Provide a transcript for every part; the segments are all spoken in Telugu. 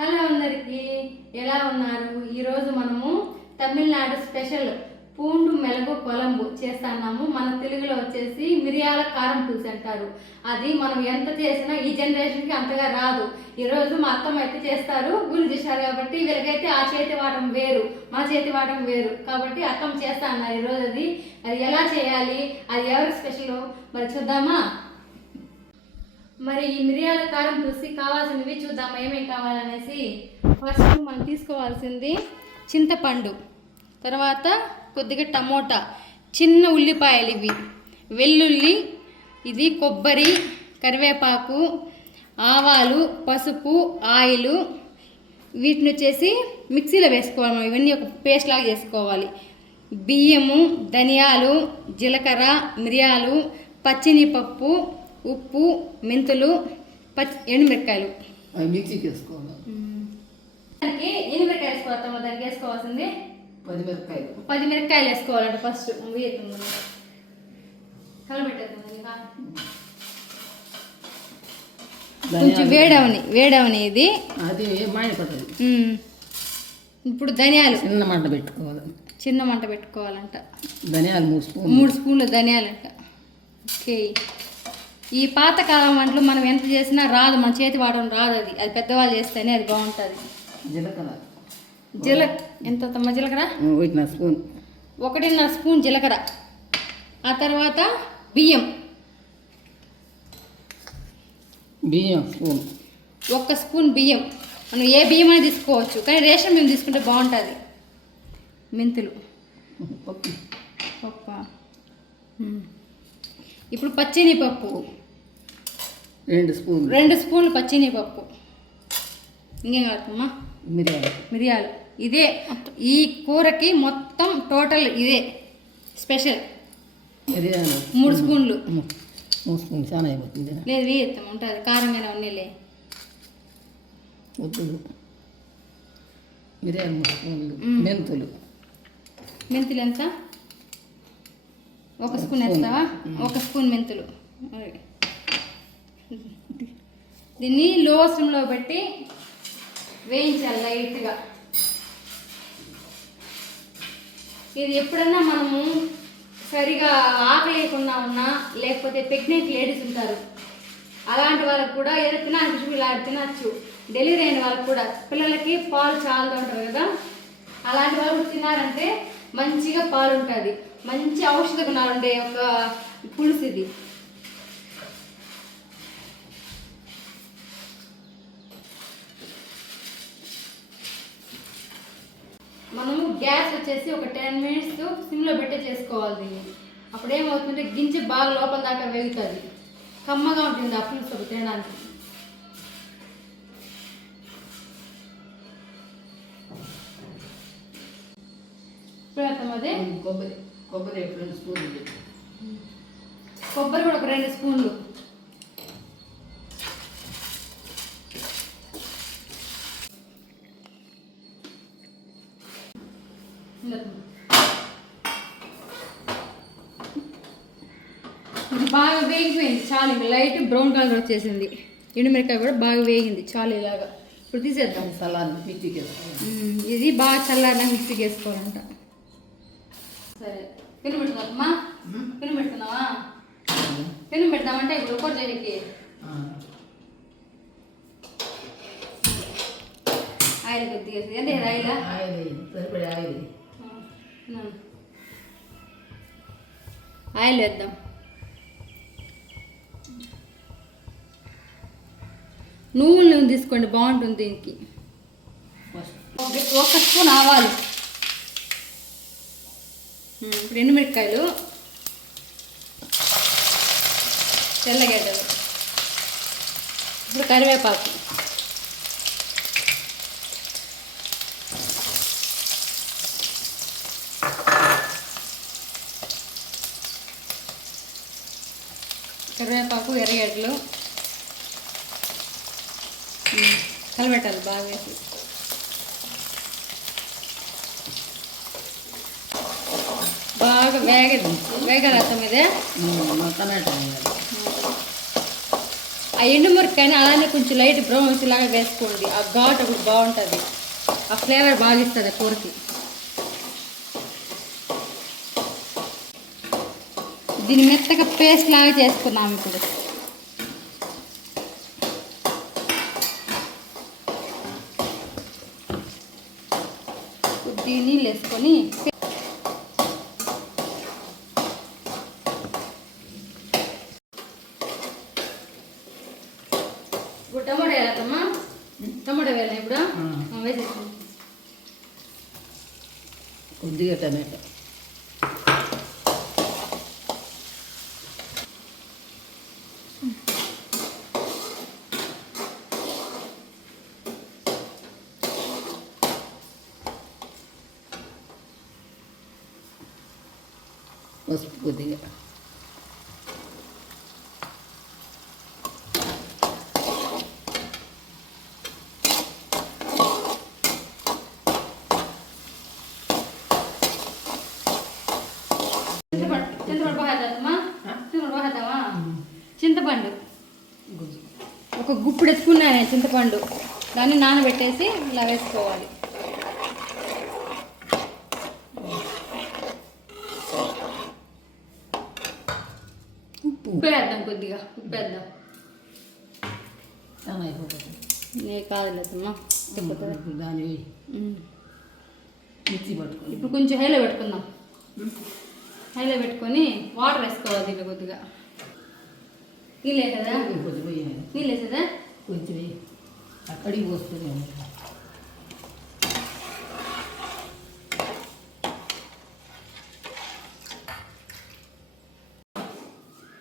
హలో అందరికీ, ఎలా ఉన్నారు? ఈరోజు మనము తమిళనాడు స్పెషల్ పూండు మెలగు కొలంబు చేస్తున్నాము. మన తెలుగులో వచ్చేసి మిరియాల కారం పులుసు అంటారు. అది మనం ఎంత చేసినా ఈ జనరేషన్కి అంతగా రాదు. ఈరోజు మా అత్తమ్మ అయితే చేస్తారు, వీళ్ళు చేశారు కాబట్టి వీళ్ళకైతే ఆ చేతి వాటం వేరు, మన చేతి వాటం వేరు కాబట్టి అత్తమ్మ చేస్తా అన్నారు ఈరోజు. అది ఎలా చేయాలి, అది ఎవరికి స్పెషల్ మరి చూద్దామా? మరి ఈ మిరియాల కారం పులుసు కావాల్సినవి చూద్దాం ఏమేమి కావాలనేసి. ఫస్ట్ మనం తీసుకోవాల్సింది చింతపండు, తర్వాత కొద్దిగా టమోటా, చిన్న ఉల్లిపాయలు ఇవి, వెల్లుల్లి, ఇది కొబ్బరి, కరివేపాకు, ఆవాలు, పసుపు, ఆయిల్. వీటిని వచ్చేసి మిక్సీలో వేసుకోవాలి. మనం ఇవన్నీ ఒక పేస్ట్ లాగా చేసుకోవాలి. బియ్యము, ధనియాలు, జీలకర్ర, మిరియాలు, పచ్చినిపప్పు, ఉప్పు, మెంతులు, ఎండుమిరకాయలు మిక్సీకి వేసుకోవాలి. దానికి ఎండుమిరకాయలు వేసుకోవాలి. దానికి వేసుకోవాల్సింది 10 మిరకాయలు వేసుకోవాలంట. ఫస్ట్ కలబెట్టేస్తుంది కొంచెం వేడవని ఇది అది మాడిపోతుంది. ఇప్పుడు ధనియాలు చిన్న మంట పెట్టుకోవాలంట. ధనియాలు 3 స్పూన్లు ధనియాలంట. ఓకే, ఈ పాతకాలం వంటలు మనం ఎంత చేసినా రాదు, మన చేతి వాడడం రాదు. అది పెద్దవాళ్ళు చేస్తేనే అది బాగుంటుంది. ఎంత తమ్మ జీలకర్ర? 1.5 స్పూన్ జీలకర్ర. ఆ తర్వాత బియ్యం 1 స్పూన్ బియ్యం. మనం ఏ బియ్యం అయినా తీసుకోవచ్చు, కానీ రేషన్ బియ్యం తీసుకుంటే బాగుంటుంది. మెంతులు, పప్పు. ఇప్పుడు పచ్చినిపప్పు 2 స్పూన్లు పచ్చినిపప్పు. ఇంకేం కాదమ్మా? మిరియాలు. ఇదే ఈ కూరకి మొత్తం టోటల్ ఇదే స్పెషల్. 3 స్పూన్లు. 3 స్పూన్లు చాలా అయిపోతుంది. లేదు వేస్తాం ఉంటుంది, కారంగానే ఉన్నీలే. మిరియాలు 3 స్పూన్లు. మెంతులు ఎంత? 1 స్పూన్ వేస్తావా? 1 స్పూన్ మెంతులు. దీన్ని లో స్టిమ్లో పెట్టి వేయించాలి లైట్గా. ఇది ఎప్పుడన్నా మనము సరిగా ఆకలేకుండా ఉన్నా, లేకపోతే ప్రెగ్నెంట్ లేడీస్ ఉంటారు, అలాంటి వాళ్ళకు కూడా ఏదో తినాలనిపించి ఇలా తినచ్చు. డెలివరీ అయిన వాళ్ళకి కూడా, పిల్లలకి పాలు చాలా ఉంటారు కదా, అలాంటి వాళ్ళు తిన్నారంటే మంచిగా పాలు ఉంటుంది. మంచి ఔషధ గుణాలు ఉండే ఒక పులుసు ఇది. మనము గ్యాస్ వచ్చేసి ఒక 10 మినిట్స్ సిమ్లో పెట్టే చేసుకోవాలి దీన్ని. అప్పుడు ఏమవుతుందంటే గింజ బాగా లోపల దాకా వేగుతుంది, కమ్మగా ఉంటుంది ఆ పులుసు తినడానికి. కొబ్బరి 2 స్పూన్లు. కొబ్బరి కూడా ఒక 2 స్పూన్లు. ఇది బాగా వేగిపోయింది చాలు, ఇంకా లైట్ బ్రౌన్ కలర్ వచ్చేసింది. ఎండుమిరకాయ కూడా బాగా వేగింది చాలు. ఇలాగా ఇప్పుడు తీసేద్దాం. మిక్సీకి ఇది బాగా చల్లారినా మిక్సీకి వేసుకోవాలంట. సరే, పెను పెడుతున్నావమ్మా? పెను పెడుతున్నావా? పెను పెడతామంటే ఇప్పుడు ఒకటి చేయడానికి ఆయిల్ కొద్దిగా అంటే ఆయిల్ వేద్దాం. నువ్వుల నూనె తీసుకోండి, బాగుంటుంది దీనికి. 1 స్పూన్ ఆవాలు, 2 ఎండుమిరకాయలు, తెల్లగడ్డలు, ఇప్పుడు కరివేపాకు, ఎర్రగడ్డలు కలబెట్టాలి బాగా వేసి. బాగా వేగాలి అర్థం ఇదే. టమాటా ఆ ఎండుమిరపకాయని అలానే కొంచెం లైట్ బ్రౌన్ వచ్చేలాగా వేసుకోండి. ఆ ఘాట్ అప్పుడు బాగుంటుంది, ఆ ఫ్లేవర్ బాగా ఇస్తుంది కూరకి. దీన్ని మెత్తగా పేస్ట్ లాగా చేసుకున్నాం ఇప్పుడు. కొద్దిగా నీళ్ళు వేసుకొని ఇప్పుడు టమాటో వేయాలమ్మా. టమాటో వేయాలి ఇప్పుడు వేసేసి కొద్దిగా టమాటో, పసుపు కొద్దిగా, చింతపండు గుజ్జు, ఒక గుప్పుడు ఎత్తుకున్నాను నేను చింతపండు. దాన్ని నానబెట్టేసి ఇలా వేసుకోవాలి. ఉప్పు వేద్దాం, కొద్దిగా ఉప్పు వేద్దాం. చాలా అయిపోతుంది. నే కాదులేదమ్మా, ఇప్పుడు దాన్ని వేయి. మిక్సీ పట్టుకోండి. ఇప్పుడు కొంచెం హైలో పెట్టుకుందాం. హైలో పెట్టుకొని వాటర్ వేసుకోవాలి దీంట్లో కొద్దిగా. నీళ్ళు వేసేదా? కొద్దిగా వేయాలి. నీళ్ళు వేసేదా? కొంచెం వేయి, అక్కడికి పోస్తుంది.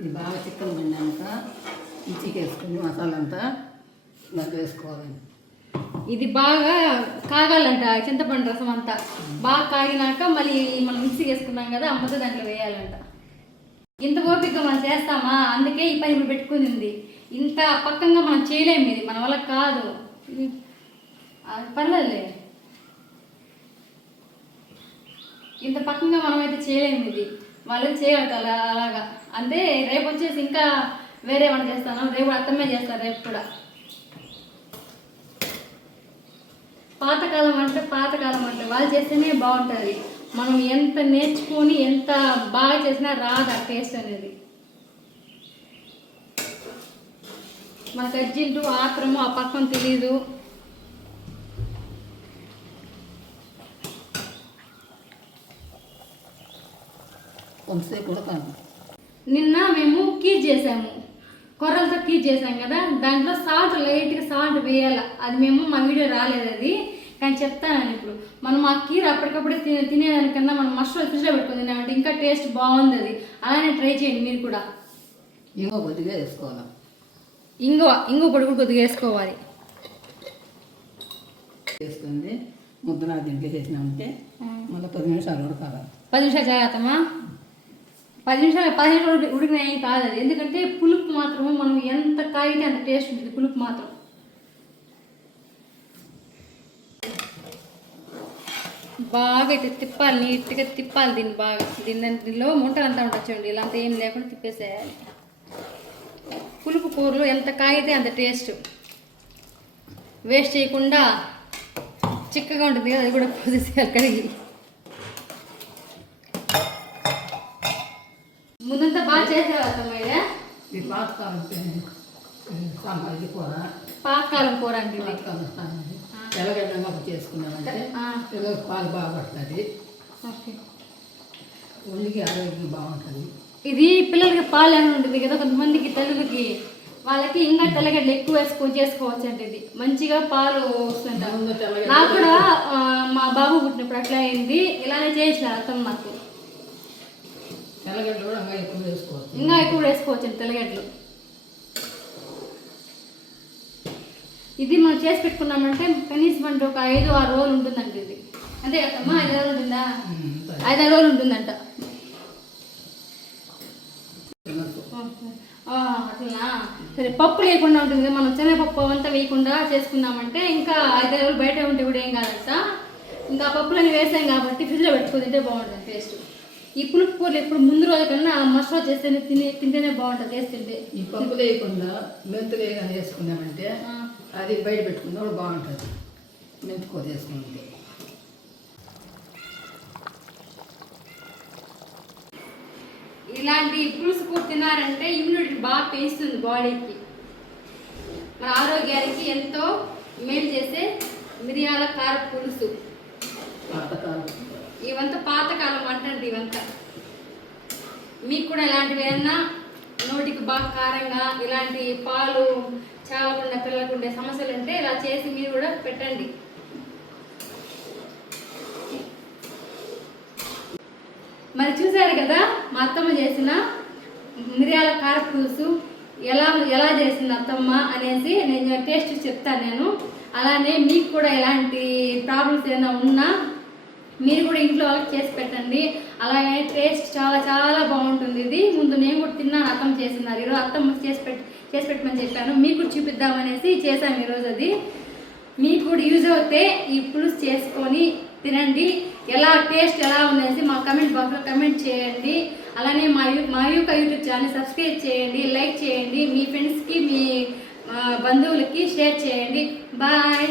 ఇది బాగా చికెన్ వండాక మిర్చికి వేసుకుని మసాలా అంతా దాంట్లో వేసుకోవాలండి. ఇది బాగా కాగాలంట, చింతపండు రసం అంతా బాగా కాగినాక మళ్ళీ మనం మిక్సీకి వేసుకున్నాం కదా, అమ్మతో దాంట్లో వేయాలంట. ఇంత ఓపికగా మనం చేస్తామా, అందుకే ఈ పని ఇప్పుడు పెట్టుకుంది. ఇంత పక్కంగా మనం చేయలేము, ఇది మన వల్ల కాదు. పర్లేదులే, ఇంత పక్కంగా మనం అయితే చేయలేము. ఇది వాళ్ళు చేయగలుగుతారు అలాగా. అంటే రేపు వచ్చేసి ఇంకా వేరే వంట చేస్తాను, రేపు అత్తమే చేస్తారు. రేపు కూడా పాతకాలం అంటే వాళ్ళు చేస్తేనే బాగుంటుంది. మనం ఎంత నేర్చుకొని ఎంత బాగా చేసినా రాదు ఆ టేస్ట్ అనేది. మనకు అర్జెంటు ఆత్రము ఆ పక్కన తెలీదు. కొంతసేపు కూడా కాదు. నిన్న మేము కీర్ చేసాము, కొర్రలతో కీర్ చేసాం కదా, దాంట్లో సాల్ట్ లైట్గా సాల్ట్ వేయాలి. అది మేము మా వీడియో రాలేదు అది, కానీ చెప్తాను ఇప్పుడు. మనం ఆ కీర్ అప్పటికప్పుడే తినేదానికన్నా మనం మష్రూమ్ ఫ్రిడ్జ్లో పెట్టుకుని తిన్నామంటే ఇంకా టేస్ట్ బాగుంది. అది అలానే ట్రై చేయండి మీరు కూడా. ఇంకో కొద్దిగా వేసుకోవాలి. ఇంగో పొడి కూడా కొద్దిగా వేసుకోవాలి. వేసుకుంది ముద్దన దీంట్లో చేసినామంటే మళ్ళీ 10 నిమిషాలు ఉడకాలి. 10 నిమిషాలు చేస్తామా? 10 నిమిషాలు ఉడికినా ఏం కాదు అది. ఎందుకంటే పులుపు మాత్రము మనం ఎంత కాగితే అంత టేస్ట్ ఉంటుంది పులుపు మాత్రం. బాగా అయితే తిప్పాలి, నీట్గా తిప్పాలి దీన్ని బాగా. దీనిలో ముంటలు అంతా ఉంటుంది చూడండి, ఇలా అంతా ఏం లేకుండా తిప్పేసేయాలి. పులుపు కూరలో ఎంత కాగితే అంత టేస్ట్, వేస్ట్ చేయకుండా చిక్కగా ఉంటుంది కదా, అది కూడా పోసేసేయాలి కడిగి. ముందంతా బాగా చేసేవాళ్ళ ఇది పాతకాలం సాంబార్ కూర, పాతకాలం కూర అంటే తెల్లగడ్డంగా చేసుకున్నామంటే పిల్లలకు పాలు బాగా పడుతుంది, ఒళ్ళికి ఆరోగ్యం బాగుంటుంది. ఇది పిల్లలకి పాలు అని ఉంటుంది కదా, కొంతమందికి తల్లులకి వాళ్ళకి ఇంకా తెల్లగడ్డలు ఎక్కువ వేసుకొని చేసుకోవచ్చు అంటే. ఇది మంచిగా పాలు వస్తుంటారు. నాకు కూడా మా బాబు పుట్టినప్పుడు అట్లా అయింది, ఇలానే చేసినారు అర్థం నాకు. తెల్లగడ్డలు కూడా ఇంకా ఎక్కువ వేసుకోవచ్చు తెల్లగడ్డలు. ఇది మనం చేసి పెట్టుకున్నామంటే కనీసం అంటే ఒక 5-6 రోజులు ఉంటుందంట ఇది. అంతే కదమ్మా? 5 రోజులు ఉంటుందా? 5-6 రోజులు ఉంటుందంట. అట్లా సరే. పప్పు లేకుండా ఉంటుంది కదా, మనం శనగపప్పు అంతా వేయకుండా చేసుకున్నామంటే ఇంకా 5 రోజులు బయట ఉంటే కూడా ఏం కాదంట. ఇంకా పప్పులని వేసాం కాబట్టి ఫ్రిడ్జ్లో పెట్టుకుని తింటే బాగుంటుంది టేస్ట్. ఈ పులుపు కూరలు ఇప్పుడు ముందు రోజు కన్నా మసాలా చేస్తేనే తింటేనే బాగుంటుంది, వేసి తింటే. ఈ పప్పు వేయకుండా మెంతులు కానీ వేసుకున్నామంటే అది బయట పెట్టుకున్నా కూడా బాగుంటుంది. మెంతి కూర వేసుకుంటే ఇలాంటి పులుసు కూర తిన్నారంటే ఇమ్యూనిటీ బాగా పెంచుతుంది బాడీకి, మన ఆరోగ్యానికి ఎంతో మేలు చేసే మిరియాల కార పులుసు. పాతకాలం ఇవంతా పాతకాలం అంటండి. ఇవంతా మీకు కూడా ఇలాంటివి ఏమన్నా నోటికి బాగా కారంగా ఇలాంటి పాలు చాలకుండా పిల్లలకు ఉండే సమస్యలు ఉంటే ఇలా చేసి మీరు కూడా పెట్టండి. మరి చూసారు కదా మా అత్తమ్మ చేసిన మిరియాల కార పులుసు ఎలా చేసింది అత్తమ్మ అనేసి నేను టేస్ట్ చెప్తాను నేను. అలానే మీకు కూడా ఎలాంటి ప్రాబ్లమ్స్ ఏమైనా ఉన్నా మీరు కూడా ఇంట్లో వాళ్ళకి చేసి పెట్టండి. అలాగే టేస్ట్ చాలా చాలా బాగుంటుంది. ఇది ముందు నేను కూడా తిన్నాను, అత్తమ్మ చేస్తున్నారు. ఈరోజు అత్తమ్మ చేసి పెట్టమని చెప్పాను, మీకు కూడా చూపిద్దామనేసి చేశాను ఈరోజు. అది మీకు కూడా యూజ్ అవుతే ఈ పులుసు చేసుకొని తినండి. టేస్ట్ ఎలా ఉందనేసి మా కమెంట్ బాక్స్లో కమెంట్ చేయండి. అలానే మా యొక్క యూట్యూబ్ ఛానల్ సబ్స్క్రైబ్ చేయండి, లైక్ చేయండి, మీ ఫ్రెండ్స్కి మీ బంధువులకి షేర్ చేయండి. బాయ్.